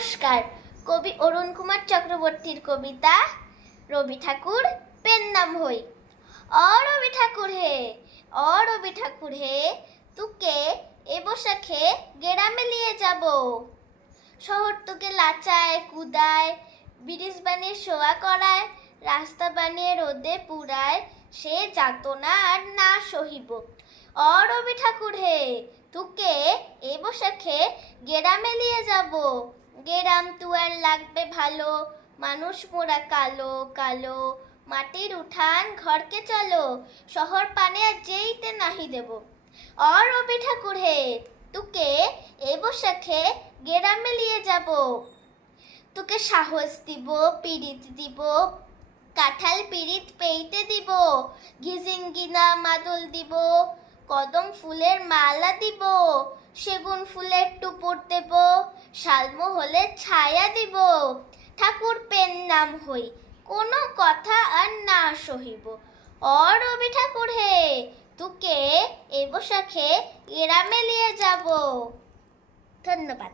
নমস্কার। কবি অরুণ কুমার চক্রবর্তীর কবিতা রবি ঠাকুর পেন নাম হই। রবি ঠাকুর হে তুকে এ বসাখে গেরামে নিয়ে যাব। শহর তোকে লাচায় কুদায়, ব্রিজ বানিয়ে শোয়া করায়, রাস্তা বানিয়ে রোদে পুরায়, সে যাতনা আর না সহিব। রবি ঠাকুর হে তুকে এ বসাখে গেরামে নিয়ে যাব। গেরাম তুয়ার লাগবে ভালো, মানুষ মোরা কালো কালো, মাটির উঠান ঘরকে চলো, শহর পানে আর যেইতে নাহি দেব। রবি ঠাকুর হে তুকে এ বসাখে গেরামে নিয়ে যাব। তোকে সাহস দিব, পিরিত দিব, কাঁঠাল পিরিত পেইতে দিব, ঘিজিঙ্গিনা মাদল দিব, কদম ফুলের মালা দিব, সেগুন ফুলের টুপুর দেব, শালমহলের ছায়া দিব। ঠাকুর পেন নাম হই, কোনো কথা আর না সহিব। রবি ঠাকুর হে তুকে এ বসাখে গেরামে নিয়ে যাব। ধন্যবাদ।